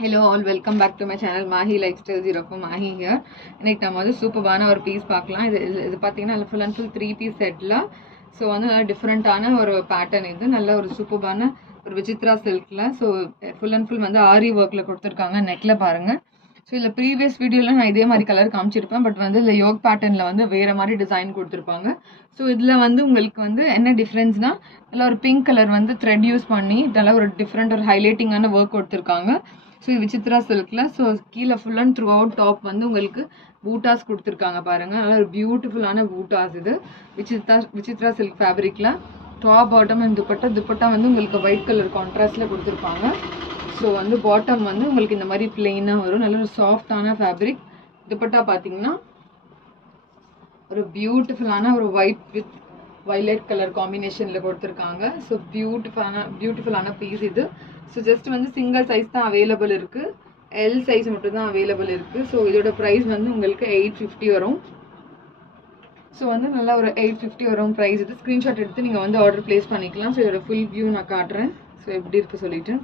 Hello all, welcome back to my channel Mahi Lifestyle 0 for Mahi here. இன்னைக்கு நம்ம வந்து சூப்பரான ஒரு பீஸ் பார்க்கலாம். இது பார்த்தீங்கன்னா ஃபுல் அண்ட் ஃபுல் 3 பீஸ் செட்டில். ஸோ வந்து நல்லா டிஃப்ரெண்ட்டான ஒரு பேட்டர்ன். இது நல்ல ஒரு சூப்பரான ஒரு விசித்ரா சில்கில். ஸோ ஃபுல் அண்ட் ஃபுல் வந்து ஆரி ஒர்க்கில் கொடுத்துருக்காங்க. நெக்கில் பாருங்கள். ஸோ இதில் ப்ரீவியஸ் வீடியோவில் நான் இதே மாதிரி கலர் காமிச்சிருப்பேன். பட் வந்து இதில் யோக் பேட்டர்னில் வந்து வேறு மாதிரி டிசைன் கொடுத்துருப்பாங்க. ஸோ இதில் வந்து உங்களுக்கு வந்து என்ன டிஃப்ரென்ஸ்னால் நல்லா ஒரு பிங்க் கலர் வந்து த்ரெட் யூஸ் பண்ணி நல்லா ஒரு டிஃப்ரெண்ட் ஒரு ஹைலைட்டிங்கான ஒர்க் கொடுத்துருக்காங்க. ஸோ விசித்ரா சில்கில். ஸோ கீழே full and through out top வந்து உங்களுக்கு பூட்டாஸ் கொடுத்துருக்காங்க பாருங்கள். நல்லா ஒரு பியூட்டிஃபுல்லான பூட்டாஸ். இது விசித்ரா சில்க் ஃபேப்ரிக்கில் டாப் பாட்டம் அண்ட் துப்பட்டா வந்து உங்களுக்கு ஒயிட் கலர் கான்ட்ராஸ்டில் கொடுத்துருப்பாங்க. ஸோ வந்து பாட்டம் வந்து உங்களுக்கு இந்த மாதிரி பிளெயினாக வரும். நல்ல ஒரு சாஃப்டான ஃபேப்ரிக். துப்பட்டா பார்த்தீங்கன்னா ஒரு பியூட்டிஃபுல்லான ஒரு ஒயிட் வித் வைலட் கலர் காம்பினேஷனில் கொடுத்துருக்காங்க. ஸோ பியூட்டிஃபுல்லான பீஸ் இது. ஸோ ஜஸ்ட் வந்து சிங்கிள் சைஸ் தான் அவைலபிள் இருக்குது. எல் சைஸ் மட்டும் தான் அவைலபிள் இருக்குது. ஸோ இதோட ப்ரைஸ் வந்து உங்களுக்கு 850 வரும். ஸோ வந்து நல்லா ஒரு 850 வரும் ப்ரைஸ். இது ஸ்க்ரீன்ஷாட் எடுத்து நீங்கள் வந்து ஆர்டர் ப்ளேஸ் பண்ணிக்கலாம். ஸோ இதோட ஃபுல் வியூ நான் காட்டுறேன். ஸோ எப்படி இருக்குது சொல்லிட்டு.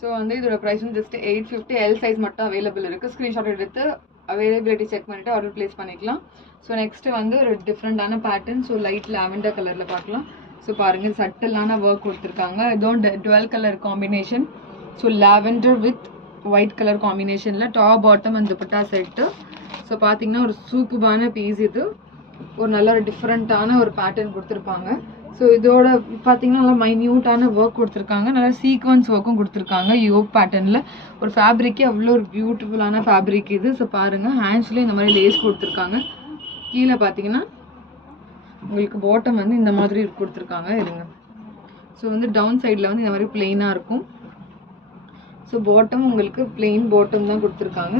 ஸோ வந்து இதோட ப்ரைஸ் வந்து ஜஸ்ட் 850. எல் சைஸ் மட்டும் அவைலபிள் இருக்குது. ஸ்க்ரீன்ஷாட் எடுத்து அவைலபிலிட்டி செக் பண்ணிவிட்டு ஆர்டர் ப்ளேஸ் பண்ணிக்கலாம். ஸோ நெக்ஸ்ட்டு வந்து ஒரு டிஃப்ரெண்ட்டான பேட்டர்ன். ஸோ லைட் லாவெண்டர் கலரில் பார்க்கலாம். ஸோ பாருங்கள் சட்டிலான ஒர்க் கொடுத்துருக்காங்க. இதுவும் 12 colour combination. So lavender with white colour காம்பினேஷனில் top bottom and dupatta set. So பார்த்தீங்கன்னா ஒரு சூப்பரான பீஸ் இது. ஒரு நல்ல ஒரு டிஃப்ரெண்ட்டான ஒரு பேட்டர்ன் கொடுத்துருப்பாங்க. ஸோ இதோட பார்த்தீங்கன்னா நல்லா மைன்யூட்டான ஒர்க் கொடுத்துருக்காங்க. நல்லா சீக்வன்ஸ் ஒர்க்கும் கொடுத்துருக்காங்க யோக் பேட்டர்னில். ஒரு ஃபேப்ரிக்கே அவ்வளோ ஒரு பியூட்டிஃபுல்லான ஃபேப்ரிக் இது. ஸோ பாருங்கள் ஹேண்ட்ஸ்லேயும் இந்த மாதிரி லேஸ் கொடுத்துருக்காங்க. கீழே பார்த்தீங்கன்னா உங்களுக்கு பாட்டம் வந்து இந்த மாதிரி கொடுத்துருக்காங்க. இருங்க. ஸோ வந்து டவுன் சைடில் வந்து இந்த மாதிரி பிளெயினாக இருக்கும். ஸோ பாட்டம் உங்களுக்கு பிளெயின் பாட்டம் தான் கொடுத்துருக்காங்க.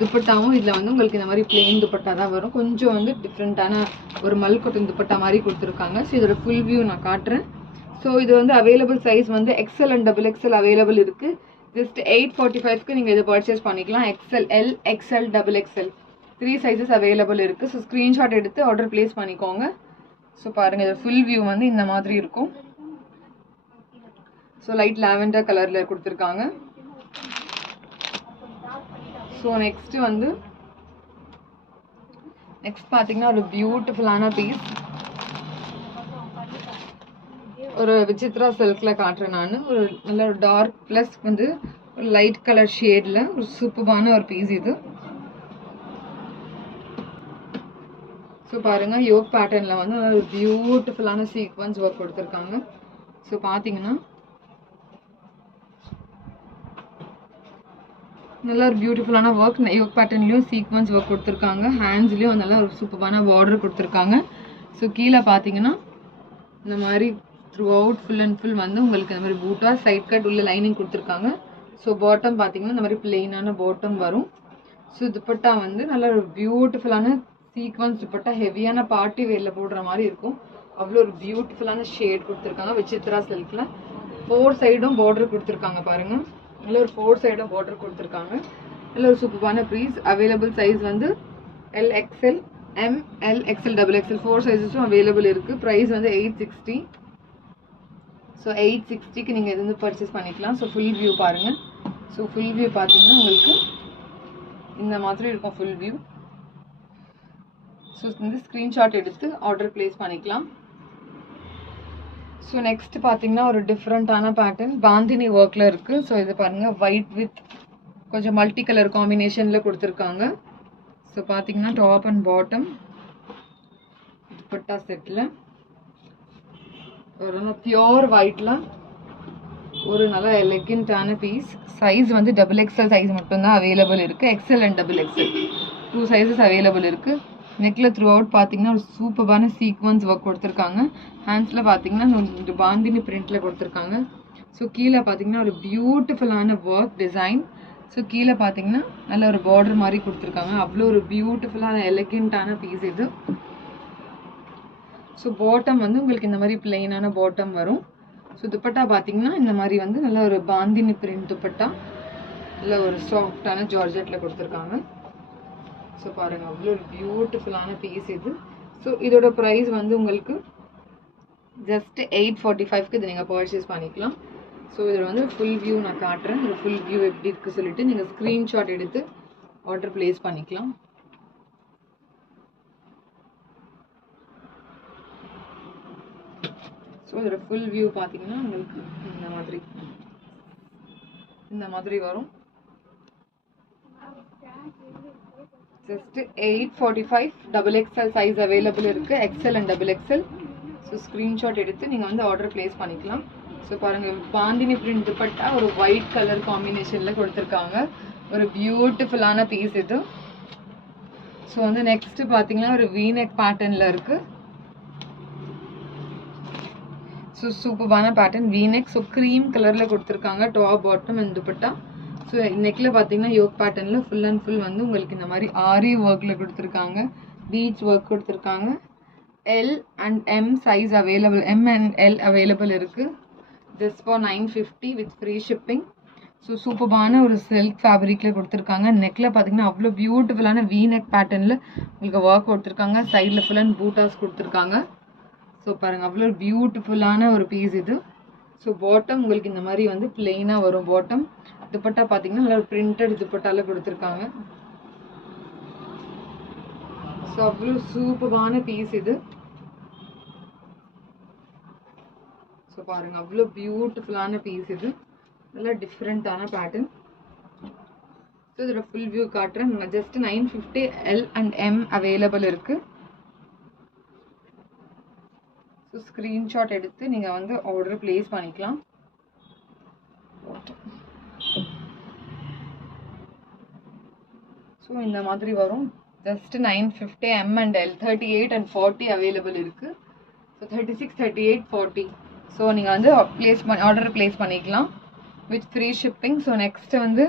துப்பட்டாவும் இதில் வந்து உங்களுக்கு இந்த மாதிரி பிளெயின் துப்பட்டா தான் வரும். கொஞ்சம் வந்து டிஃப்ரெண்ட்டான ஒரு மல்கொட்டன் துப்பட்டா மாதிரி கொடுத்துருக்காங்க. ஸோ இதோட ஃபுல் வியூ நான் காட்டுறேன். ஸோ இது வந்து அவைலபிள் சைஸ் வந்து எக்ஸ்எல் அண்ட் XXL அவைலபிள் இருக்குது. ஜஸ்ட் 845க்கு நீங்கள் இதை பர்ச்சேஸ் பண்ணிக்கலாம். XL, L, XL, XXL 3 sizes available இருக்குது. ஸோ ஸ்க்ரீன்ஷாட் எடுத்து ஆர்டர் ப்ளேஸ் பண்ணிக்கோங்க. ஸோ பாருங்கள் இதோட ஃபுல் வியூ வந்து இந்த மாதிரி இருக்கும். ஸோ லைட் லாவெண்டர் கலரில் கொடுத்துருக்காங்க. ஸோ நெக்ஸ்ட் பார்த்தீங்கன்னா ஒரு பியூட்டிஃபுல்லான பீஸ். ஒரு விசித்ரா சில்கில் காட்டுறேன் நான். ஒரு நல்ல ஒரு டார்க் ப்ளஸ் வந்து ஒரு லைட் கலர் ஷேடில் ஒரு சூப்பரான ஒரு பீஸ் இது. ஸோ பாருங்கள் யோக் பேட்டர்னில் வந்து ஒரு பியூட்டிஃபுல்லான சீக்வன்ஸ் ஒர்க் கொடுத்துருக்காங்க. ஸோ பார்த்தீங்கன்னா நல்லா ஒரு பியூட்டிஃபுல்லான ஒர்க். யோக் பேட்டர்ன்லேயும் சீக்வன்ஸ் ஒர்க் கொடுத்துருக்காங்க. ஹேண்ட்ஸ்லேயும் நல்லா ஒரு சூப்பரான பார்டர் கொடுத்துருக்காங்க. ஸோ கீழே பார்த்தீங்கன்னா இந்த மாதிரி through out full and full வந்து உங்களுக்கு இந்த மாதிரி பூட்டா சைட் கட் உள்ள லைனிங் கொடுத்துருக்காங்க. ஸோ பாட்டம் பார்த்தீங்கன்னா இந்த மாதிரி பிளெயினான பாட்டம் வரும். ஸோ துப்பட்டா வந்து நல்ல ஒரு பியூட்டிஃபுல்லான சீக்வன்ஸ் துப்பட்டா. ஹெவியான பார்ட்டி வேரில் போடுற மாதிரி இருக்கும். அவ்வளோ ஒரு பியூட்டிஃபுல்லான ஷேட் கொடுத்துருக்காங்க விசித்ரா சில்கில். 4 சைடும் பார்டர் கொடுத்துருக்காங்க பாருங்கள். நல்ல ஒரு 4 சைடும் பார்டர் கொடுத்துருக்காங்க. நல்ல ஒரு சூப்பரான ப்ரைஸ். அவைலபிள் சைஸ் வந்து LXL, M, L, XL, XXL 4 சைஸஸும் அவைலபிள் இருக்குது. ப்ரைஸ் வந்து 860. ஸோ 860க்கு நீங்கள் இது வந்து பர்ச்சேஸ் பண்ணிக்கலாம். ஸோ ஃபுல் வியூ பாருங்கள். ஸோ ஃபுல் வியூ பார்த்தீங்கன்னா உங்களுக்கு இந்த மாதிரி இருக்கும் ஃபுல் வியூ. ஸோ இந்த ஸ்க்ரீன்ஷாட் எடுத்து ஆர்டர் ப்ளேஸ் பண்ணிக்கலாம். ஸோ நெக்ஸ்ட் பார்த்தீங்கன்னா ஒரு டிஃப்ரெண்ட்டான பேட்டர்ன் பாந்தினி ஒர்க்கில் இருக்குது. ஸோ இது பாருங்கள் ஒயிட் வித் கொஞ்சம் மல்டி கலர் காம்பினேஷனில் கொடுத்துருக்காங்க. ஸோ பார்த்தீங்கன்னா top and bottom dupatta settle ஒரு நல்ல பியோர் ஒயிட்டில் ஒரு நல்ல எலகென்ட்டான பீஸ். சைஸ் வந்து XXL சைஸ் மட்டும்தான் அவைலபிள் இருக்குது. XL and XXL 2 sizes available இருக்குது. நெக்கில் த்ரூ அவுட் பார்த்தீங்கன்னா ஒரு சூப்பரான சீக்வன்ஸ் ஒர்க் கொடுத்துருக்காங்க. ஹேண்ட்ஸில் பார்த்தீங்கன்னா ஒரு பாந்தினி பிரிண்டில் கொடுத்துருக்காங்க. ஸோ கீழே பார்த்தீங்கன்னா ஒரு பியூட்டிஃபுல்லான ஒர்க் டிசைன். ஸோ கீழே பார்த்தீங்கன்னா நல்ல ஒரு பார்டர் மாதிரி கொடுத்துருக்காங்க. அவ்வளோ ஒரு பியூட்டிஃபுல்லான எலகென்ட்டான பீஸ் இது. ஸோ பாட்டம் வந்து உங்களுக்கு இந்த மாதிரி பிளெயினான பாட்டம் வரும். ஸோ துப்பட்டா பார்த்தீங்கன்னா இந்த மாதிரி வந்து நல்ல ஒரு பாந்தினி பிரிண்ட் துப்பட்டா. நல்ல ஒரு சாஃப்டான ஜார்ஜெட்டில் கொடுத்துருக்காங்க. ஸோ பாருங்கள் அவ்வளோ ஒரு பியூட்டிஃபுல்லான பீஸ் இது. ஸோ இதோட ப்ரைஸ் வந்து உங்களுக்கு ஜஸ்ட் 845க்கு இது நீங்கள் பர்ச்சேஸ் பண்ணிக்கலாம். ஸோ இதில் வந்து ஃபுல் வியூ நான் காட்டுறேன். இந்த ஃபுல் வியூ எப்படி இருக்குது சொல்லிட்டு நீங்கள் ஸ்க்ரீன்ஷாட் எடுத்து ஆர்டர் ப்ளேஸ் பண்ணிக்கலாம். ஸோ இதில் ஃபுல் வியூ பார்த்தீங்கன்னா உங்களுக்கு இந்த மாதிரி வரும். ஜஸ்ட் 845 XXL சைஸ் அவைலபிள் இருக்குது, XL and XXL. So screenshot எடுத்து நீங்கள் வந்து ஆர்டர் ப்ளேஸ் பண்ணிக்கலாம். ஸோ பாருங்கள், பாந்தினி பிரிண்ட் துப்பட்டா ஒரு ஒயிட் கலர் காம்பினேஷனில் கொடுத்துருக்காங்க. ஒரு பியூட்டிஃபுல்லான பீஸ் இது. ஸோ வந்து நெக்ஸ்ட் பார்த்தீங்கன்னா ஒரு வீநெக் பேட்டர்னில் இருக்குது. ஸோ சூப்பரான பேட்டர்ன் வீநெக். ஸோ க்ரீம் கலரில் கொடுத்துருக்காங்க top bottom and dupatta. So நெக்கில் பார்த்தீங்கன்னா யோக் பேட்டர்னில் ஃபுல் அண்ட் ஃபுல் வந்து உங்களுக்கு இந்த மாதிரி ஆரி ஒர்க்கில் கொடுத்துருக்காங்க, பீச் ஒர்க் கொடுத்துருக்காங்க. L and M size available, M and L available இருக்குது. Just for 950 with free shipping. So சூப்பரான ஒரு சில்க் ஃபேப்ரிக்கில் கொடுத்துருக்காங்க. நெக்கில் பார்த்தீங்கன்னா அவ்வளோ பியூட்டிஃபுல்லான வீநெக் பேட்டர்னில் உங்களுக்கு ஒர்க் கொடுத்துருக்காங்க. சைடில் ஃபுல் அண்ட் பூட்டாஸ் கொடுத்துருக்காங்க. ஸோ பாருங்கள், அவ்வளோ பியூட்டிஃபுல்லான ஒரு பீஸ் இது. ஸோ பாட்டம் உங்களுக்கு இந்த மாதிரி வந்து பிளெயினாக வரும் பாட்டம். துப்பட்டா பார்த்தீங்கன்னா நல்லா பிரிண்டட் துப்பட்டால கொடுத்துருக்காங்க. ஸோ அவ்வளோ சூப்பரான பீஸ் இது. ஸோ பாருங்கள், அவ்வளோ பியூட்டிஃபுல்லான பீஸ் இது. நல்லா டிஃப்ரெண்ட்டான பேட்டர்ன். ஸோ இதோட ஃபுல் வியூ காட்டுறேன். Just 950 L and M available இருக்குது. ஸோ ஸ்க்ரீன்ஷாட் எடுத்து நீங்கள் வந்து ஆர்டர் ப்ளேஸ் பண்ணிக்கலாம். ஸோ இந்த மாதிரி வரும். Just 950 M and L. 38 and 40 available இருக்குது. ஸோ 36, 38, 40. ஸோ நீங்கள் வந்து ஆர்டர் ப்ளேஸ் பண்ணிக்கலாம் with free shipping. So next வந்து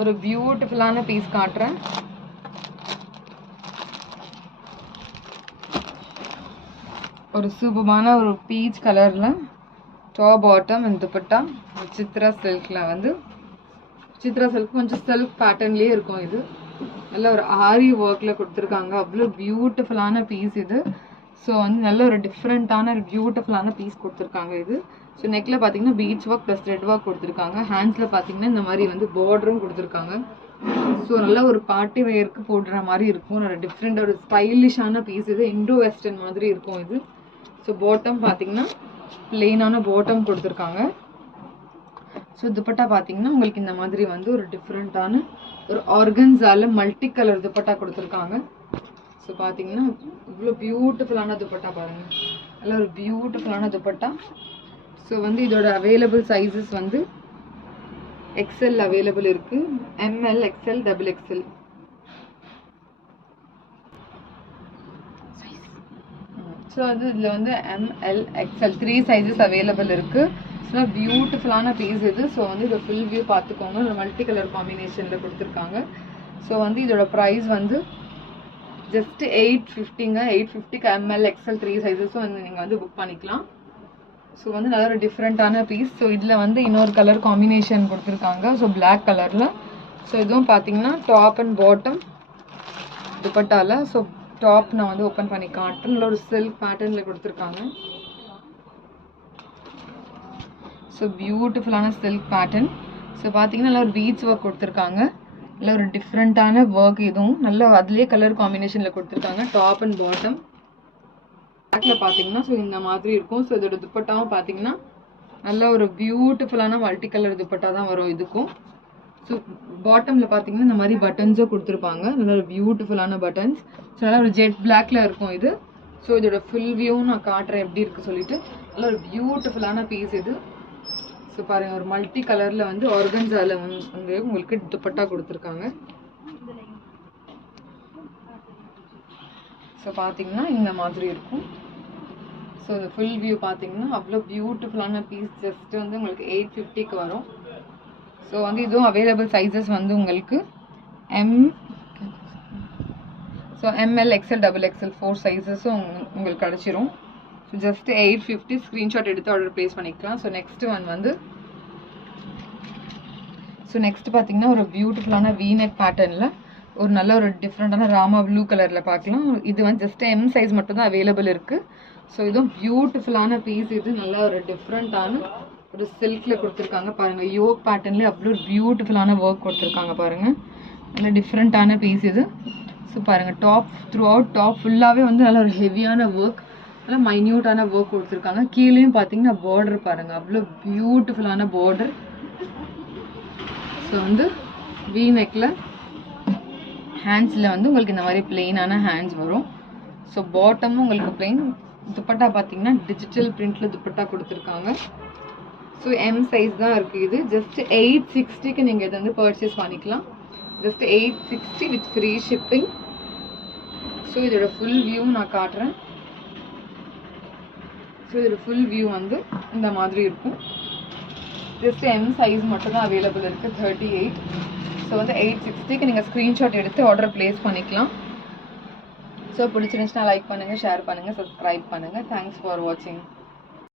ஒரு பியூட்டிஃபுல்லான பீஸ் காட்டுறேன். ஒரு சூப்பரான ஒரு பீச் கலரில் top bottom and dupatta. Chitra சில்கில் வந்து சித்ரா சில்க் கொஞ்சம் சில்க் பேட்டர்ன்லேயே இருக்கும். இது நல்ல ஒரு ஆரி ஒர்க்கில் கொடுத்துருக்காங்க. அவ்வளோ பியூட்டிஃபுல்லான பீஸ் இது. ஸோ வந்து நல்ல ஒரு டிஃப்ரெண்ட்டான ஒரு பியூட்டிஃபுல்லான பீஸ் கொடுத்துருக்காங்க இது. ஸோ நெக்கில் பார்த்தீங்கன்னா beach work plus red work கொடுத்துருக்காங்க. ஹேண்ட்ஸில் பார்த்தீங்கன்னா இந்த மாதிரி வந்து பார்டரும் கொடுத்துருக்காங்க. ஸோ நல்ல ஒரு பார்ட்டி வேருக்கு போடுற மாதிரி இருக்கும். ஒரு டிஃப்ரெண்ட் ஒரு ஸ்டைலிஷான பீஸ் இது. இண்டோ வெஸ்டர்ன் மாதிரி இருக்கும் இது. ஸோ பாட்டம் பார்த்தீங்கன்னா பிளெயினான பாட்டம் கொடுத்துருக்காங்க. ஸோ துப்பட்டா பார்த்தீங்கன்னா உங்களுக்கு இந்த மாதிரி வந்து ஒரு டிஃப்ரெண்ட்டான ஒரு ஆர்கன்ஸால மல்டி கலர் துப்பட்டா கொடுத்துருக்காங்க. ஸோ பார்த்தீங்கன்னா இவ்வளோ பியூட்டிஃபுல்லான துப்பட்டா பாருங்கள், நல்ல ஒரு பியூட்டிஃபுல்லான துப்பட்டா. ஸோ வந்து இதோட அவைலபிள் சைஸஸ் வந்து எக்ஸ்எல் அவைலபிள் இருக்குது, எம்எல், எக்ஸ்எல், XXL. ஸோ அது இதில் வந்து எம்எல், எக்ஸ்எல் 3 சைஸஸ் அவைலபிள் இருக்குது. ஸோ பியூட்டிஃபுல்லான பீஸ் இது. ஸோ வந்து இதோட ஃபுல் வியூ பார்த்துக்கோங்க. ஒரு மல்டி கலர் காம்பினேஷனில் கொடுத்துருக்காங்க. ஸோ வந்து இதோட ப்ரைஸ் வந்து ஜஸ்ட் 850ங்க. 850க்கு எம்எல், எக்ஸ்எல் 3 சைஸஸும் வந்து நீங்கள் வந்து புக் பண்ணிக்கலாம். ஸோ வந்து நல்ல ஒரு டிஃப்ரெண்ட்டான பீஸ். ஸோ இதில் வந்து இன்னொரு கலர் காம்பினேஷன் கொடுத்துருக்காங்க. ஸோ பிளாக் கலரில். ஸோ இதுவும் பார்த்தீங்கன்னா டாப் அண்ட் பாட்டம் துப்பட்டால. ஸோ டாப் நான் வந்து ஓப்பன் பண்ணி காட்டுறேன். நல்ல ஒரு சில்க் பேட்டர்னில் கொடுத்துருக்காங்க. ஸோ பியூட்டிஃபுல்லான சில்க் பேட்டர்ன். ஸோ பார்த்தீங்கன்னா நல்ல ஒரு பீச் ஒர்க் கொடுத்துருக்காங்க. நல்ல ஒரு டிஃப்ரெண்ட்டான ஒர்க். இதுவும் நல்ல அதுலேயே கலர் காம்பினேஷனில் கொடுத்துருக்காங்க டாப் அண்ட் பாட்டம். பேக்கில் பார்த்தீங்கன்னா ஸோ இந்த மாதிரி இருக்கும். ஸோ இதோட துப்பட்டாவும் பார்த்தீங்கன்னா நல்ல ஒரு பியூட்டிஃபுல்லான மல்டி கலர் துப்பட்டா தான் வரும் இதுக்கும். ஸோ பாட்டமில் பார்த்தீங்கன்னா இந்த மாதிரி பட்டன்ஸும் கொடுத்துருப்பாங்க. நல்ல ஒரு பியூட்டிஃபுல்லான பட்டன்ஸ். ஸோ நல்லா ஒரு ஜெட் பிளாக்ல இருக்கும் இது. ஸோ இதோட ஃபுல் வியூவும் நான் காட்டுறேன் எப்படி இருக்குது சொல்லிட்டு. நல்ல ஒரு பியூட்டிஃபுல்லான பீஸ் இது. ஸோ பாருங்கள், ஒரு மல்டி கலரில் வந்து ஆர்கன்ஸால வந்து உங்களுக்கு துப்பட்டா கொடுத்துருக்காங்க. ஸோ பார்த்தீங்கன்னா இந்த மாதிரி இருக்கும். ஸோ இந்த ஃபுல் வியூ பார்த்தீங்கன்னா அவ்வளோ பியூட்டிஃபுல்லான பீஸ். ஜஸ்ட் வந்து உங்களுக்கு 850க்கு வரும். ஸோ வந்து இதுவும் அவைலபிள் சைஸஸ் வந்து உங்களுக்கு எம்எல், எக்ஸ்எல், XXL 4 சைஸஸும் உங்களுக்கு கிடச்சிரும். ஸோ ஜஸ்ட் 850 ஸ்க்ரீன்ஷாட் எடுத்து ஆர்டர் ப்ளேஸ் பண்ணிக்கலாம். ஸோ நெக்ஸ்ட் ஒன் வந்து நெக்ஸ்ட் பார்த்தீங்கன்னா ஒரு பியூட்டிஃபுல்லான வீநெக் பேட்டர்னில் ஒரு நல்ல ஒரு டிஃப்ரெண்ட்டான ராமா ப்ளூ கலரில் பார்க்கலாம். இது வந்து ஜஸ்ட் எம் சைஸ் மட்டும் தான் அவைலபிள் இருக்குது. ஸோ இதுவும் பியூட்டிஃபுல்லான பீஸ். இது நல்லா ஒரு டிஃப்ரெண்ட்டான ஒரு சில்கில் கொடுத்துருக்காங்க பாருங்கள். யோக் பேட்டர்ன்லேயே அவ்வளோ ஒரு பியூட்டிஃபுல்லான ஒர்க் கொடுத்துருக்காங்க பாருங்கள். நல்ல டிஃப்ரெண்ட்டான பீஸ் இது. ஸோ பாருங்கள், டாப் த்ரூ அவுட் டாப் ஃபுல்லாகவே வந்து நல்ல ஒரு ஹெவியான ஒர்க், நல்லா மைன்யூட்டான ஒர்க் கொடுத்துருக்காங்க. கீழேயும் பார்த்தீங்கன்னா பார்டர் பாருங்கள், அவ்வளோ பியூட்டிஃபுல்லான பார்டர். ஸோ வந்து வி நெக்கில் ஹேண்ட்ஸில் வந்து உங்களுக்கு இந்த மாதிரி பிளெயினான ஹேண்ட்ஸ் வரும். ஸோ பாட்டமும் உங்களுக்கு பிளெயின். துப்பட்டா பார்த்தீங்கன்னா டிஜிட்டல் பிரிண்டில் துப்பட்டா கொடுத்துருக்காங்க. ஸோ எம் சைஸ் தான் இருக்குது. இது ஜஸ்ட் 860க்கு நீங்கள் இதை வந்து பர்ச்சேஸ் பண்ணிக்கலாம். Just 860 with free shipping. So இதோட ஃபுல் வியூ நான் காட்டுறேன். ஸோ இதோட ஃபுல் வியூ வந்து இந்த மாதிரி இருக்கும். ஜஸ்ட் எம் சைஸ் மட்டும் தான் அவைலபிள் இருக்குது, 38. ஸோ வந்து 860க்கு நீங்கள் ஸ்க்ரீன்ஷாட் எடுத்து ஆர்டர் ப்ளேஸ் பண்ணிக்கலாம். ஸோ பிடிச்சிருந்துச்சுன்னா லைக் பண்ணுங்கள், ஷேர் பண்ணுங்கள், சப்ஸ்கிரைப் பண்ணுங்கள். தேங்க்ஸ் ஃபார் வாட்சிங்.